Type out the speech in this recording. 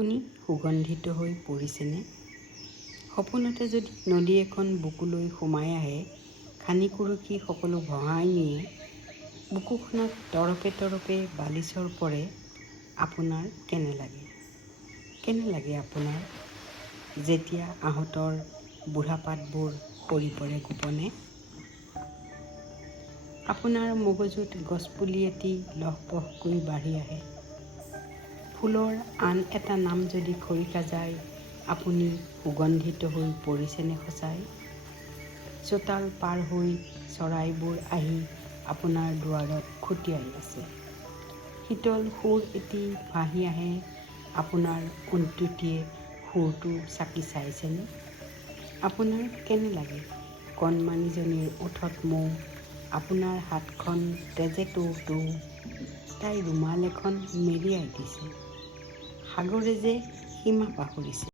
আপুনি সুগন্ধিত হৈ পৰিছেনে? সপোনতে যদি নদী এখন বুকুলৈ সোমাই আহে, খানি কুৰুকি সকলো ভঙাই নিয়ে, বুকুখনত তৰপে তৰপে বালিচৰ পৰে, আপোনাৰ কেনে লাগে? কেনে লাগে আপোনাৰ, যেতিয়া আহঁতৰ বুঢ়াপাতবোৰ সৰি পৰে গোপনে? আপোনাৰ মগজুত গছপুলি এটি লহপহকৈ বাঢ়ি আহে। ফুলৰ আন এটা নাম যদি খৰিকা যায়, আপুনি সুগন্ধিত হৈ পৰিছেনে সঁচাই? চোতাল পাৰ হৈ চৰাইবোৰ আহি আপোনাৰ দুৱাৰত খুটিয়াই আছে। শীতল সুৰ এটি ভাহি আহে, আপোনাৰ উনটুটিয়ে সুৰটো চাকি চাইছেনে? আপোনাৰ কেনে লাগে? কণমানিজনীৰ ওঠত মৌ, আপোনাৰ হাতখন তেজে টৌ টৌ, তাই ৰুমাল এখন মেৰিয়াই দিছে। সাগৰে যে সীমা পাহৰিছে।